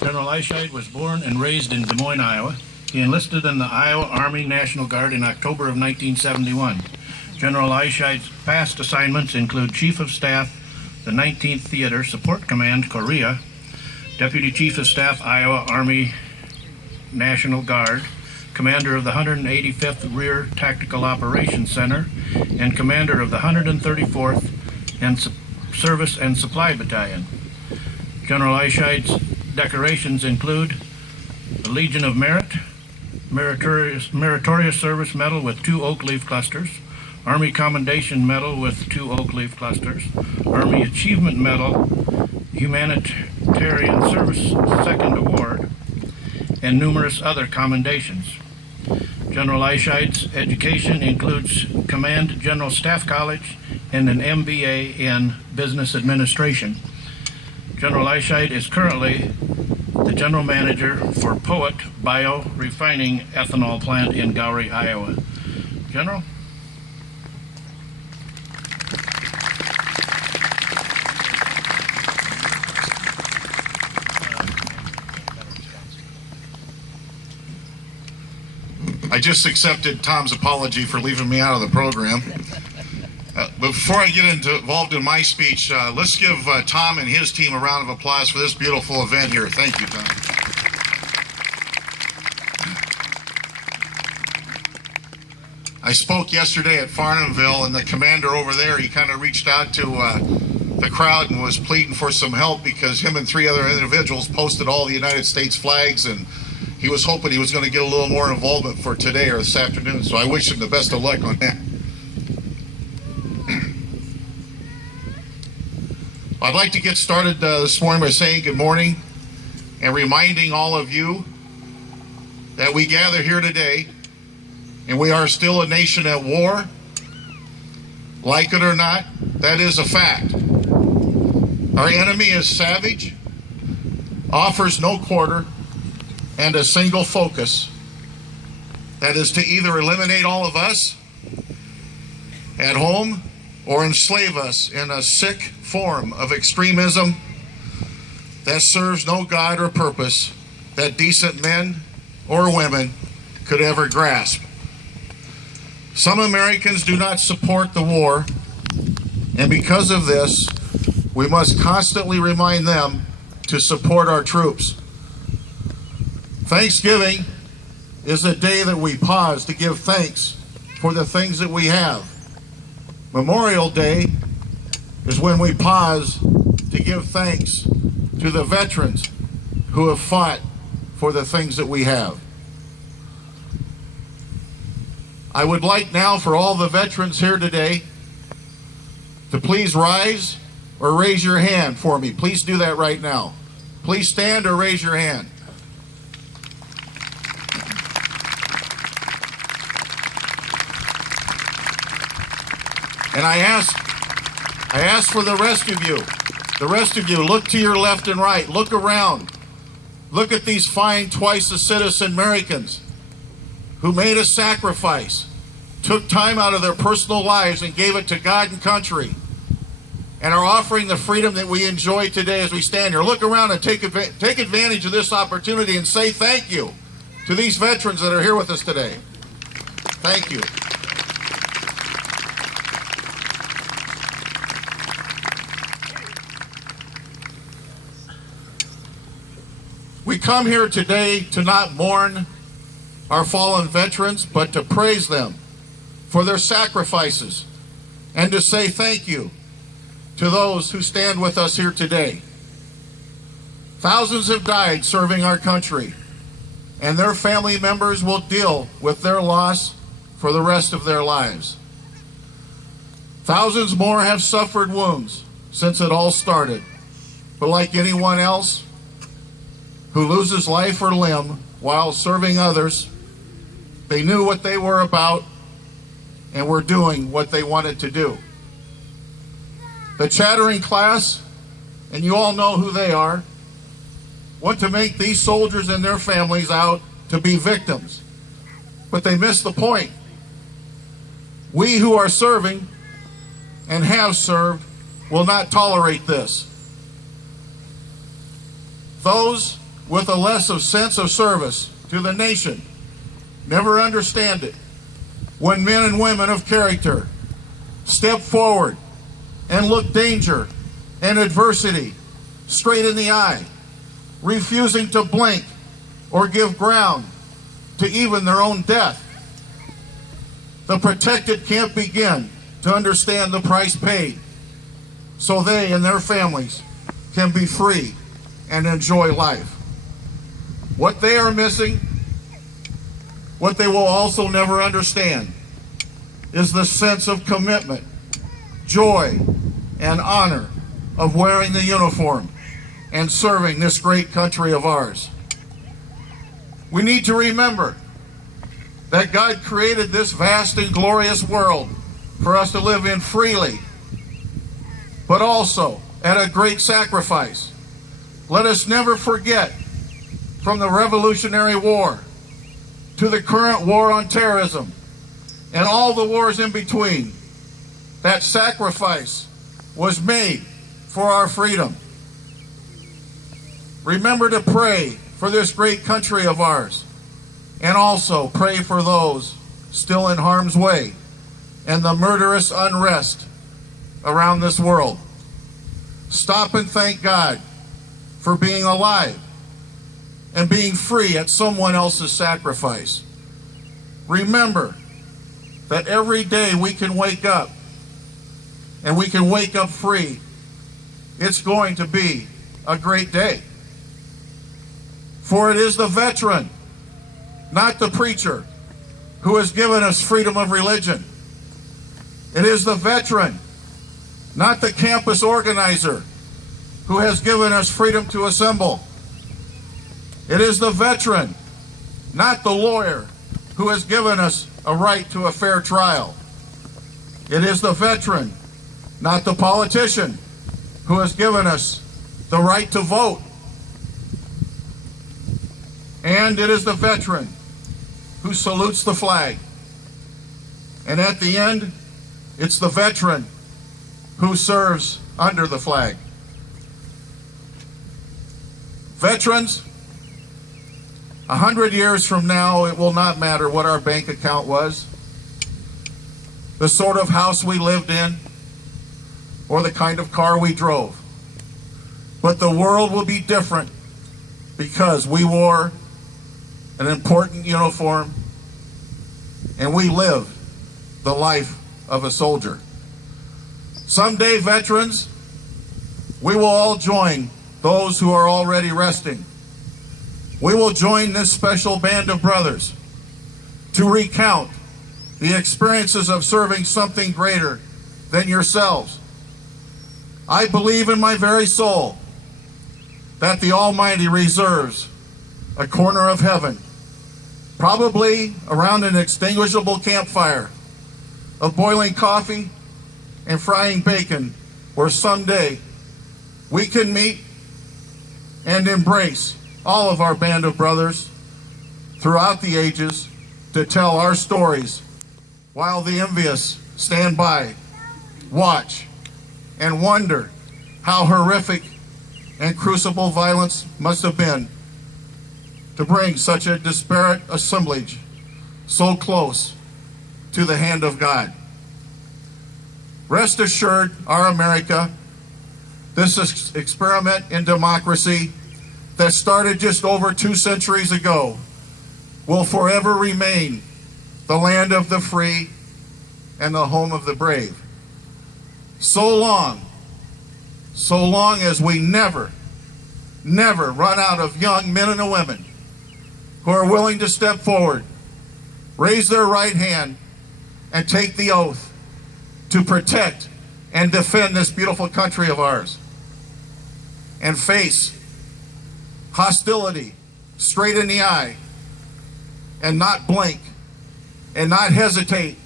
General Eischeid was born and raised in Des Moines, Iowa. He enlisted in the Iowa Army National Guard in October of 1971. General Eischeid's past assignments include Chief of Staff, the 19th Theater Support Command, Korea, Deputy Chief of Staff, Iowa Army National Guard, Commander of the 185th Rear Tactical Operations Center, and Commander of the 134th and Service and Supply Battalion. General Eischeid's decorations include the Legion of Merit, Meritorious Service Medal with 2 oak leaf clusters, Army Commendation Medal with 2 oak leaf clusters, Army Achievement Medal, Humanitarian Service Second Award, and numerous other commendations. General Eischeid's education includes Command General Staff College and an MBA in Business Administration. General Eischeid is currently the General Manager for Poet Bio-Refining Ethanol Plant in Gowrie, Iowa. General? I just accepted Tom's apology for leaving me out of the program. Before I get involved in my speech, let's give Tom and his team a round of applause for this beautiful event here. Thank you, Tom. I spoke yesterday at Farnhamville, and the commander over there, he kind of reached out to the crowd and was pleading for some help because him and 3 other individuals posted all the United States flags, and he was hoping he was going to get a little more involvement for today or this afternoon, so I wish him the best of luck on that. I'd like to get started this morning by saying good morning and reminding all of you that we gather here today and we are still a nation at war. Like it or not, that is a fact. Our enemy is savage, offers no quarter, and a single focus. That is to either eliminate all of us at home or enslave us in a sick form of extremism that serves no God or purpose that decent men or women could ever grasp. Some Americans do not support the war, and because of this, we must constantly remind them to support our troops. Thanksgiving is a day that we pause to give thanks for the things that we have. Memorial Day is when we pause to give thanks to the veterans who have fought for the things that we have. I would like now for all the veterans here today to please rise or raise your hand for me. Please do that right now. Please stand or raise your hand. And I ask for the rest of you. The rest of you, look to your left and right. Look around. Look at these fine twice-a-citizen Americans who made a sacrifice, took time out of their personal lives and gave it to God and country, and are offering the freedom that we enjoy today as we stand here. Look around and take advantage of this opportunity and say thank you to these veterans that are here with us today. Thank you. We come here today to not mourn our fallen veterans, but to praise them for their sacrifices and to say thank you to those who stand with us here today. Thousands have died serving our country, and their family members will deal with their loss for the rest of their lives. Thousands more have suffered wounds since it all started, but like anyone else who loses life or limb while serving others, they knew what they were about and were doing what they wanted to do. The chattering class, and you all know who they are, want to make these soldiers and their families out to be victims. But they miss the point. We who are serving and have served will not tolerate this. Those with a less of sense of service to the nation never understand it when men and women of character step forward and look danger and adversity straight in the eye, refusing to blink or give ground to even their own death. The protected can't begin to understand the price paid so they and their families can be free and enjoy life. What they are missing, what they will also never understand, is the sense of commitment, joy, and honor of wearing the uniform and serving this great country of ours. We need to remember that God created this vast and glorious world for us to live in freely, but also at a great sacrifice. Let us never forget, from the Revolutionary War to the current war on terrorism and all the wars in between, that sacrifice was made for our freedom. Remember to pray for this great country of ours, and also pray for those still in harm's way and the murderous unrest around this world. Stop and thank God for being alive and being free at someone else's sacrifice. Remember that every day we can wake up, and we can wake up free. It's going to be a great day. For it is the veteran, not the preacher, who has given us freedom of religion. It is the veteran, not the campus organizer, who has given us freedom to assemble. It is the veteran, not the lawyer, who has given us a right to a fair trial. It is the veteran, not the politician, who has given us the right to vote. And it is the veteran who salutes the flag. And at the end, it's the veteran who serves under the flag. Veterans, 100 years from now, it will not matter what our bank account was, the sort of house we lived in, or the kind of car we drove. But the world will be different because we wore an important uniform and we lived the life of a soldier. Someday, veterans, we will all join those who are already resting. We will join this special band of brothers to recount the experiences of serving something greater than yourselves. I believe in my very soul that the Almighty reserves a corner of heaven, probably around an extinguishable campfire of boiling coffee and frying bacon, where someday we can meet and embrace all of our band of brothers throughout the ages to tell our stories while the envious stand by, watch, and wonder how horrific and crucible violence must have been to bring such a disparate assemblage so close to the hand of God. Rest assured, our America, this experiment in democracy that started just over 2 centuries ago, will forever remain the land of the free and the home of the brave. So long as we never run out of young men and women who are willing to step forward, raise their right hand, and take the oath to protect and defend this beautiful country of ours, and face hostility straight in the eye, and not blink, and not hesitate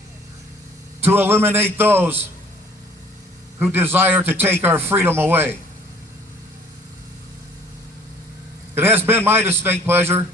to eliminate those who desire to take our freedom away. It has been my distinct pleasure